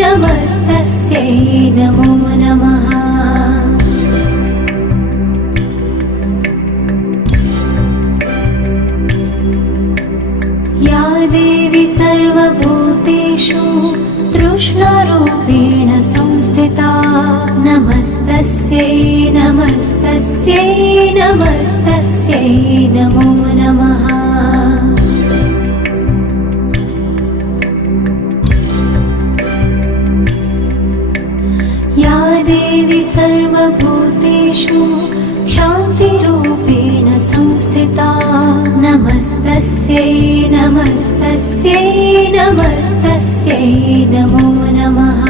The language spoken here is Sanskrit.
नमस्तस्यै नमो नमः। या देवी सर्वभूतेषु तृष्णारूपेण संस्थिता नमस्तस्यै नमस्तस्यै नमस्तस्यै नमो नमः। या देवी सर्वभूतेषु शान्तिरूपेण संस्थिता नमस्तस्यै नमस्तस्यै नमस्तस्यै नमो नमः।